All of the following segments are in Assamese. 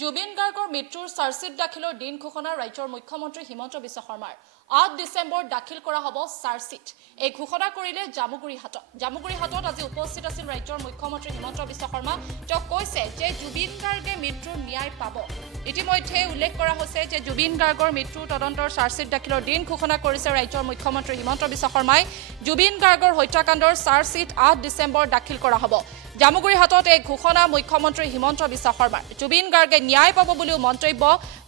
জুবিন গাৰ্গৰ মৃত্যুৰ চাৰ্জশ্বিট দাখিলৰ দিন ঘোষণা ৰাজ্যৰ মুখ্যমন্ত্ৰী হিমন্ত বিশ্ব শৰ্মাৰ 8 ডিচেম্বৰ দাখিল কৰা হ'ব চাৰ্জশ্বিট। এই ঘোষণা কৰিলে জামুগুৰিহাটত আজি উপস্থিত আছিল ৰাজ্যৰ মুখ্যমন্ত্ৰী হিমন্ত বিশ্ব শৰ্মা। তেওঁ কৈছে যে জুবিন গাৰ্গে মৃত্যুৰ ন্যায় পাব। ইতিমধ্যে উল্লেখ কৰা হৈছে যে জুবিন গাৰ্গৰ মৃত্যুৰ তদন্তৰ চাৰ্জশ্বিট দাখিলৰ দিন ঘোষণা কৰিছে ৰাজ্যৰ মুখ্যমন্ত্ৰী হিমন্ত বিশ্ব শৰ্মাই। জুবিন গাৰ্গৰ হত্যাকাণ্ডৰ চাৰ্জশ্বিট 8 ডিচেম্বৰ দাখিল কৰা হ'ব। জামুগুৰিহাটত এই ঘোষণা মুখ্যমন্ত্ৰী হিমন্ত বিশ্ব শৰ্মাৰ। জুবিন গাৰ্গে ন্যায় পাব বুলিও মন্তব্য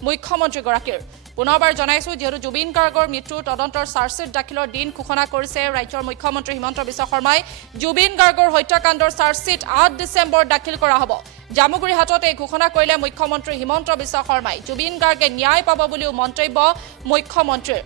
মুখ্যমন্ত্ৰীগৰাকীৰ। পুনৰবাৰ জনাইছো যেহেতু জুবিন গাৰ্গৰ মৃত্যুৰ তদন্তৰ চাৰ্জশ্বিট দাখিলৰ দিন ঘোষণা কৰিছে ৰাজ্যৰ মুখ্যমন্ত্ৰী হিমন্ত বিশ্ব শৰ্মাই। জুবিন গাৰ্গৰ হত্যাকাণ্ডৰ চাৰ্জশ্বিট 8 ডিচেম্বৰ দাখিল কৰা হ'ব। জামুগুৰিহাটত এই ঘোষণা কৰিলে মুখ্যমন্ত্ৰী হিমন্ত বিশ্ব শৰ্মাই। জুবিন গাৰ্গে ন্যায় পাব বুলিও মন্তব্য মুখ্যমন্ত্ৰীৰ।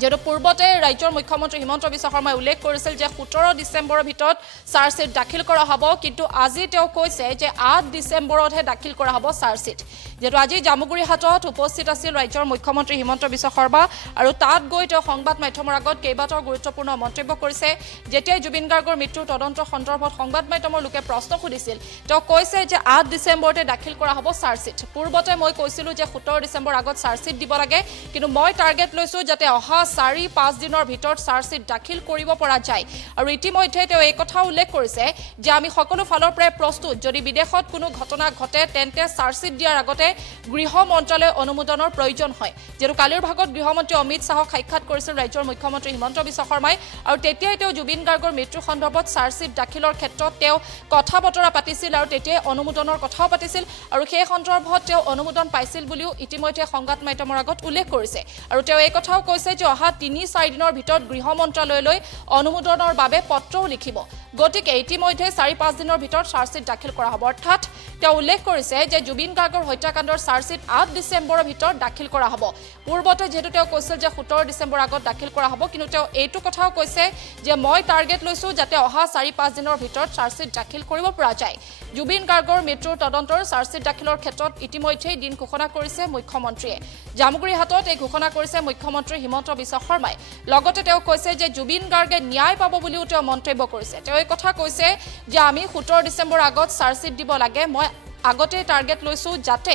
যেহেতু পূৰ্বতে ৰাজ্যৰ মুখ্যমন্ত্ৰী হিমন্ত বিশ্ব শৰ্মাই উল্লেখ কৰিছিল যে 17 ডিচেম্বৰৰ ভিতৰত চাৰ্জশ্বিট দাখিল কৰা হ'ব, কিন্তু আজি তেওঁ কৈছে যে 8 ডিচেম্বৰতহে দাখিল কৰা হ'ব চাৰ্জশ্বিট। যেহেতু আজি জামুগুৰিহাটত উপস্থিত আছিল ৰাজ্যৰ মুখ্যমন্ত্ৰী হিমন্ত বিশ্ব শৰ্মা আৰু তাত গৈ তেওঁ সংবাদ মাধ্যমৰ আগত কেইবাটাও গুৰুত্বপূৰ্ণ মন্তব্য কৰিছে। যেতিয়াই জুবিন গাৰ্গৰ মৃত্যুৰ তদন্তৰ সন্দৰ্ভত সংবাদ মাধ্যমৰ লোকে প্ৰশ্ন সুধিছিল, তেওঁ কৈছে যে 8 ডিচেম্বৰতে দাখিল কৰা হ'ব চাৰ্জশ্বিট। পূৰ্বতে মই কৈছিলোঁ যে 17 ডিচেম্বৰ আগত চাৰ্জশ্বিট দিব লাগে, কিন্তু মই টাৰ্গেট লৈছোঁ যাতে অহা 4-5 দিনৰ ভিতৰত চাৰ্জশ্বিট দাখিল কৰিব পৰা যায়। আৰু ইতিমধ্যে তেওঁ এই কথা উল্লেখ কৰিছে যে আমি সকলো ফালৰ পৰাই প্ৰস্তুত। যদি বিদেশত কোনো ঘটনা ঘটে তেন্তে চাৰ্জশ্বিট দিয়াৰ আগতে গৃহ মন্ত্ৰালয়ৰ অনুমোদনৰ প্ৰয়োজন হয়। যেহেতু কালিৰ ভাগত গৃহমন্ত্ৰী অমিত শ্বাহক সাক্ষাৎ কৰিছিল ৰাজ্যৰ মুখ্যমন্ত্ৰী হিমন্ত বিশ্ব শৰ্মাই, আৰু তেতিয়াই তেওঁ জুবিন গাৰ্গৰ মৃত্যু সন্দৰ্ভত চাৰ্জশ্বিট দাখিলৰ ক্ষেত্ৰত তেওঁ কথা বতৰা পাতিছিল আৰু তেতিয়াই অনুমোদনৰ কথাও পাতিছিল, আৰু সেই সন্দৰ্ভত তেওঁ অনুমোদন পাইছিল বুলিও ইতিমধ্যে সংবাদ মাধ্যমৰ আগত উল্লেখ কৰিছে। আৰু তেওঁ এই কথাও কৈছে যে অহা 3-4 দিনৰ ভিতৰত গৃহ মন্ত্ৰালয়লৈ অনুমোদনৰ বাবে পত্ৰও লিখিব। গতিকে ইতিমধ্যে 4-5 দিনৰ ভিতৰত চাৰ্জশ্বিট দাখিল কৰা হ'ব। অৰ্থাৎ তেওঁ উল্লেখ কৰিছে যে জুবিন গাৰ্গৰ হত্যাকাণ্ডৰ চাৰ্জশ্বিট 8 ডিচেম্বৰৰ ভিতৰত দাখিল কৰা হ'ব। পূৰ্বতে যিহেতু তেওঁ কৈছিল যে 17 ডিচেম্বৰ আগত দাখিল কৰা হ'ব, কিন্তু তেওঁ এইটো কথাও কৈছে যে মই টাৰ্গেট লৈছোঁ যাতে অহা 4-5 দিনৰ ভিতৰত চাৰ্জশ্বিট দাখিল কৰিব পৰা যায়। জুবিন গাৰ্গৰ মৃত্যুৰ তদন্তৰ চাৰ্জশ্বিট দাখিলৰ ক্ষেত্ৰত ইতিমধ্যেই দিন ঘোষণা কৰিছে মুখ্যমন্ত্ৰীয়ে। জামুগুৰিহাটত এই ঘোষণা কৰিছে মুখ্যমন্ত্ৰী হিমন্ত বিশ্ব শৰ্মাই। লগতে তেওঁ কৈছে যে জুবিন গাৰ্গে ন্যায় পাব বুলিও তেওঁ মন্তব্য কৰিছে। তেওঁ এই কথা কৈছে যে আমি 17 ডিচেম্বৰ আগত চাৰ্জশ্বিট দিব লাগে। মই আগতে টাৰ্গেট লৈছোঁ যাতে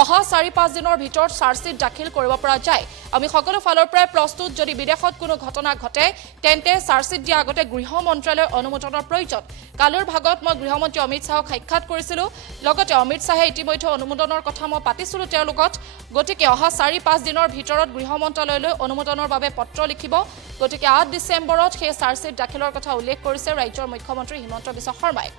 অহা 4-5 দিনৰ ভিতৰত চাৰ্জশ্বিট দাখিল কৰিব পৰা যায়। আমি সকলো ফালৰ পৰাই প্ৰস্তুত। যদি বিদেশত কোনো ঘটনা ঘটে তেন্তে চাৰ্জশ্বিট দিয়াৰ আগতে গৃহ মন্ত্ৰালয়ৰ অনুমোদনৰ প্ৰয়োজন। কালিৰ ভাগত মই গৃহমন্ত্ৰী অমিত শ্বাহক সাক্ষাৎ কৰিছিলোঁ। লগতে অমিত শ্বাহে ইতিমধ্যে অনুমোদনৰ কথা মই পাতিছিলোঁ তেওঁৰ লগত। গতিকে অহা 4-5 দিনৰ ভিতৰত গৃহ মন্ত্ৰালয়লৈ অনুমোদনৰ বাবে পত্ৰ লিখিব। গতিকে 8 ডিচেম্বৰত সেই চাৰ্জশ্বিট দাখিলৰ কথা উল্লেখ কৰিছে ৰাজ্যৰ মুখ্যমন্ত্ৰী হিমন্ত বিশ্ব শৰ্মাই।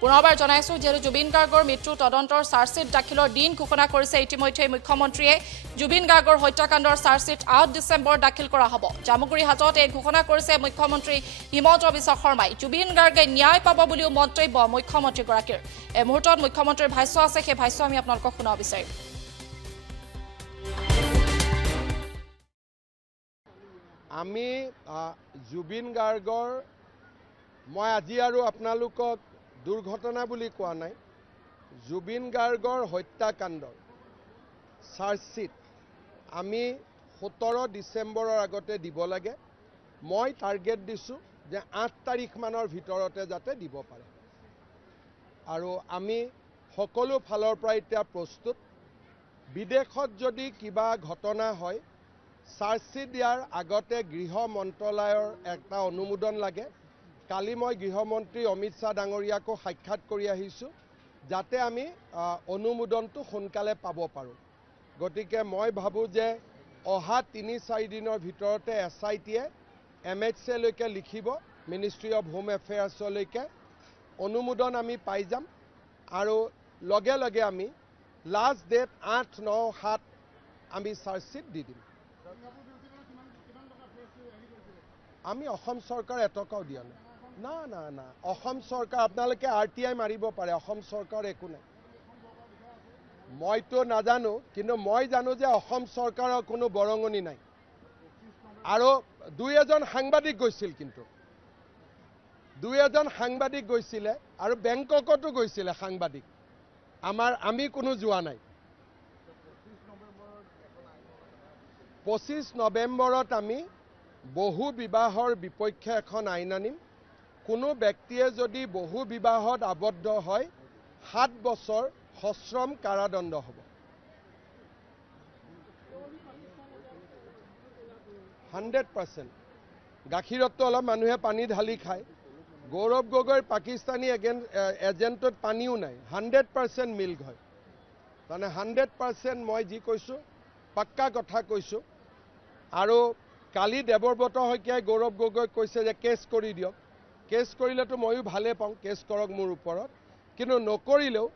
পুনৰবাৰ জনাইছোঁ যেহেতু জুবিন গাৰ্গৰ মৃত্যুৰ তদন্তৰ চাৰ্জশ্বিট দাখিলৰ দিন ঘোষণা কৰিছে ইতিমধ্যে মুখ্যমন্ত্ৰীয়ে। জুবিন গাৰ্গৰ হত্যাকাণ্ডৰ চাৰ্জশ্বিট 8 ডিচেম্বৰ দাখিল কৰা হ'ব। জামুগুৰিহাটত এই ঘোষণা কৰিছে মুখ্যমন্ত্ৰী হিমন্ত বিশ্ব শৰ্মাই। জুবিন গাৰ্গে ন্যায় পাব বুলিও মন্তব্য মুখ্যমন্ত্ৰীগৰাকীৰ। এই মুহূৰ্তত মুখ্যমন্ত্ৰীৰ ভাষ্য আছে, সেই ভাষ্য আমি আপোনালোকক শুনাব বিচাৰিম। আমি জুবিন গাৰ্গৰ মই আজি আৰু আপোনালোকক দুৰ্ঘটনা বুলি কোৱা নাই, জুবিন গাৰ্গৰ হত্যাকাণ্ডৰ চাৰ্জশ্বিট আমি 17 ডিচেম্বৰৰ আগতে দিব লাগে। মই টাৰ্গেট দিছোঁ যে 8 তাৰিখমানৰ ভিতৰতে যাতে দিব পাৰে, আৰু আমি সকলো ফালৰ পৰা এতিয়া প্ৰস্তুত। বিদেশত যদি কিবা ঘটনা হয় চাৰ্জশ্বিট দিয়াৰ আগতে গৃহ মন্ত্ৰালয়ৰ এটা অনুমোদন লাগে। কালি মই গৃহমন্ত্ৰী অমিত শ্বাহ ডাঙৰীয়াকো সাক্ষাৎ কৰি আহিছোঁ যাতে আমি অনুমোদনটো সোনকালে পাব পাৰোঁ। গতিকে মই ভাবোঁ যে অহা 3-4 দিনৰ ভিতৰতে SITয়ে MHAলৈকে লিখিব, মিনিষ্ট্ৰী অফ হোম এফেয়াৰ্ছলৈকে অনুমোদন আমি পাই যাম, আৰু লগে লগে আমি লাষ্ট ডেট 8-9-7 আমি চাৰ্জশ্বিট দি দিম। আমি অসম চৰকাৰ এটকাও দিয়া নাই। না অসম চৰকাৰ আপোনালোকে RTI মাৰিব পাৰে, অসম চৰকাৰ একো নাই। মইতো নাজানো, কিন্তু মই জানো যে অসম চৰকাৰৰ কোনো বৰঙণি নাই। আৰু 2-এজন সাংবাদিক গৈছিল, কিন্তু 2-এজন সাংবাদিক গৈছিলে, আৰু বেংককতো গৈছিলে সাংবাদিক। আমি কোনো যোৱা নাই। 25 নৱেম্বৰত আমি বহু বিবাহৰ বিপক্ষে এখন আইন আনিম। কোনো ব্যক্তিয়ে যদি বহু বিবাহত আবদ্ধ হয় 7 বছৰ সশ্ৰম কাৰাদণ্ড হ'ব। 100%। গাখীৰততো অলপ মানুহে পানী ঢালি খায়। গৌৰৱ গগৈৰ পাকিস্তানী এজেণ্টত পানীও নাই। 100% মিল্ক হয়। তাৰমানে 100% মই যি কৈছোঁ পাক্কা কথা কৈছোঁ। আৰু কালি দেৱব্ৰত শইকীয়াই গৌৰৱ গগৈক কৈছে যে কেছ কৰি দিয়ক। কেছ কৰিলেতো ময়ো ভালে পাওঁ, কেছ কৰক মোৰ ওপৰত। কিন্তু নকৰিলেও